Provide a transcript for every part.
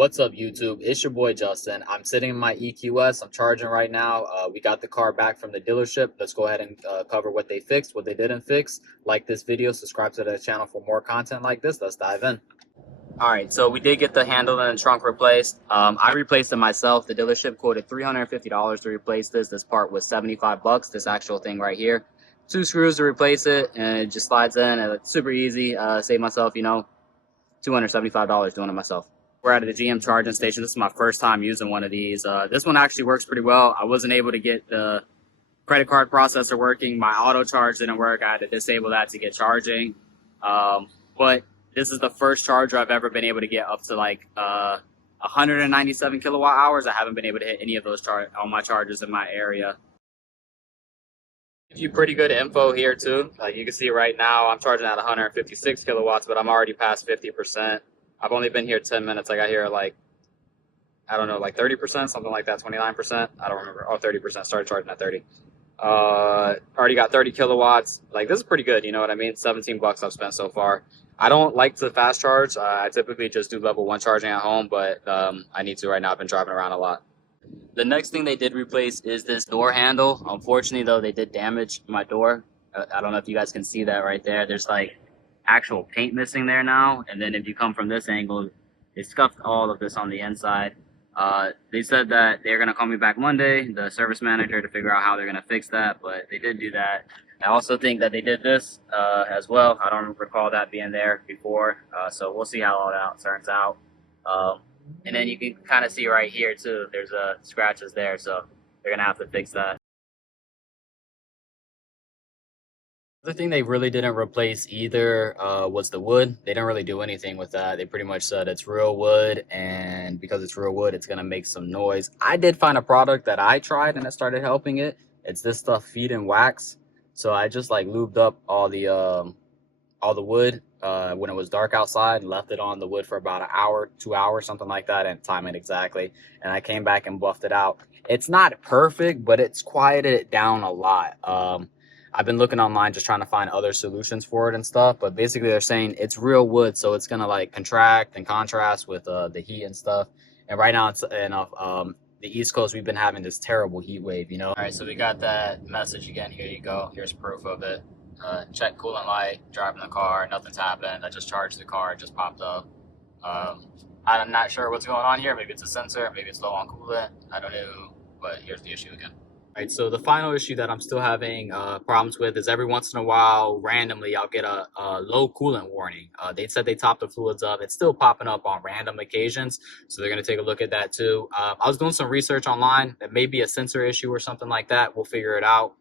What's up, YouTube? It's your boy Justin. I'm sitting in my EQS. I'm charging right now. We got the car back from the dealership. Let's go ahead and cover what they fixed, what they didn't fix. Like this video, subscribe to the channel for more content like this. Let's dive in. All right, so we did get the handle and the trunk replaced. I replaced it myself. The dealership quoted $350 to replace this. This part was 75 bucks, this actual thing right here. 2 screws to replace it, and it just slides in. And it's super easy. Saved myself, $275 doing it myself. We're at the GM charging station. This is my first time using one of these. This one actually works pretty well. I wasn't able to get the credit card processor working. My auto charge didn't work. I had to disable that to get charging. But this is the first charger I've ever been able to get up to like 197 kilowatt hours. I haven't been able to hit any of those on my chargers in my area. Give you pretty good info here too. Like you can see right now, I'm charging at 156 kilowatts, but I'm already past 50%. I've only been here 10 minutes. I got here like, I don't know, like 30%, something like that, 29%. I don't remember. Oh, 30%. Started charging at 30. Already got 30 kilowatts. Like this is pretty good. You know what I mean? 17 bucks I've spent so far. I don't like to fast charge. I typically just do level 1 charging at home, but I need to right now. I've been driving around a lot. The next thing they did replace is this door handle. Unfortunately, though, they did damage my door. I don't know if you guys can see that right there. There's like actual paint missing there now. And then if you come from this angle, they scuffed all of this on the inside. They said that they're going to call me back Monday, the service manager, to figure out how they're going to fix that. But they did do that. I also think that they did this as well. I don't recall that being there before. So we'll see how all that turns out. And then you can kind of see right here too, there's scratches there. So they're going to have to fix that. The thing they really didn't replace either was the wood. They didn't really do anything with that. They pretty much said it's real wood, and because it's real wood, it's going to make some noise. I did find a product that I tried and it started helping it. It's this stuff, Feed and Wax. So I just like lubed up all the wood when it was dark outside and left it on the wood for about an hour, 2 hours, something like that, and time it exactly. And I came back and buffed it out. It's not perfect, but it's quieted it down a lot. I've been looking online just trying to find other solutions for it and stuff, but basically they're saying it's real wood, so it's gonna like contract and contrast with the heat and stuff. And right now it's in the East Coast, we've been having this terrible heat wave, you know. All right, so we got that message again. Here you go. Here's proof of it. Check coolant light, driving the car, nothing's happened. I just charged the car, it just popped up. I'm not sure what's going on here. Maybe it's a sensor, maybe it's low on coolant. I don't know, but here's the issue again. All right, so the final issue that I'm still having problems with is every once in a while, randomly, I'll get a low coolant warning. They said they topped the fluids up. It's still popping up on random occasions, so they're going to take a look at that too. I was doing some research online. It may be a sensor issue or something like that. We'll figure it out.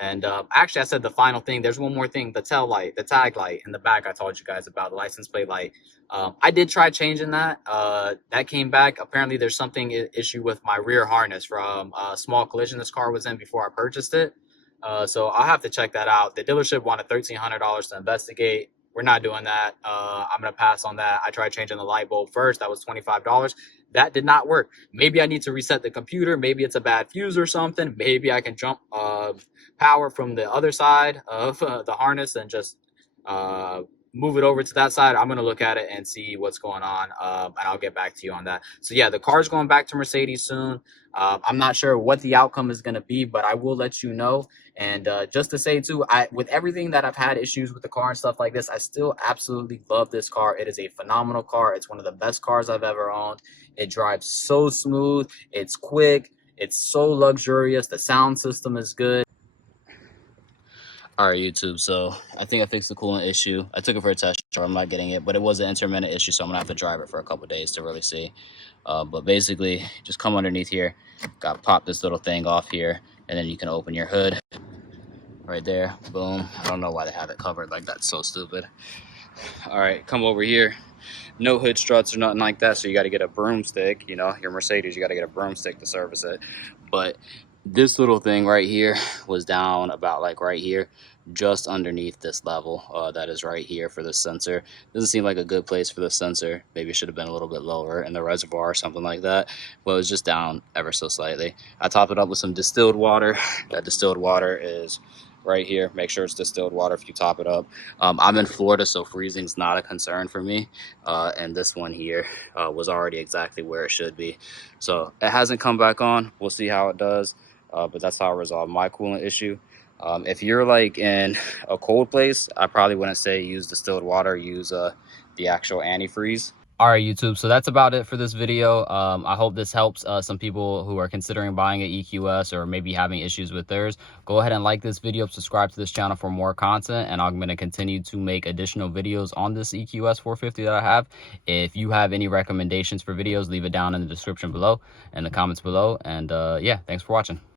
And actually, I said the final thing. There's one more thing, the tail light, the tag light in the back I told you guys about, the license plate light. I did try changing that. That came back. Apparently, there's something issue with my rear harness from a small collision this car was in before I purchased it. So I'll have to check that out. The dealership wanted $1,300 to investigate. We're not doing that. I'm going to pass on that. I tried changing the light bulb first. That was $25. That did not work. Maybe I need to reset the computer. Maybe it's a bad fuse or something. Maybe I can jump power from the other side of the harness and just move it over to that side. I'm going to look at it and see what's going on, and I'll get back to you on that. So yeah, the car's going back to Mercedes soon. I'm not sure what the outcome is going to be, but I will let you know. And just to say too, with everything that I've had issues with the car and stuff like this, I still absolutely love this car. It is a phenomenal car. It's one of the best cars I've ever owned. It drives so smooth. It's quick. It's so luxurious. The sound system is good. All right, YouTube, so I think I fixed the coolant issue. I took it for a test drive. I'm not getting it, but it was an intermittent issue, so I'm gonna have to drive it for a couple of days to really see. But basically, just come underneath here, got pop this little thing off here, and then you can open your hood right there. Boom. I don't know why they have it covered like that. So stupid. All right, come over here. No hood struts or nothing like that, so you got to get a broomstick. You know, your Mercedes, you got to get a broomstick to service it. But this little thing right here was down about like right here, just underneath this level that is right here for the sensor. Doesn't seem like a good place for the sensor. Maybe it should have been a little bit lower in the reservoir or something like that. Well, it was just down ever so slightly. I top it up with some distilled water. That distilled water is right here. Make sure it's distilled water if you top it up. I'm in Florida, so freezing is not a concern for me. And this one here was already exactly where it should be. So it hasn't come back on. We'll see how it does. But that's how I resolve my coolant issue. If you're like in a cold place, I probably wouldn't say use distilled water. Use the actual antifreeze. All right, YouTube, so that's about it for this video. I hope this helps some people who are considering buying an EQS or maybe having issues with theirs. Go ahead and like this video, subscribe to this channel for more content, and I'm going to continue to make additional videos on this EQS 450 that I have. If you have any recommendations for videos, leave it down in the description below, in the comments below, and yeah, thanks for watching.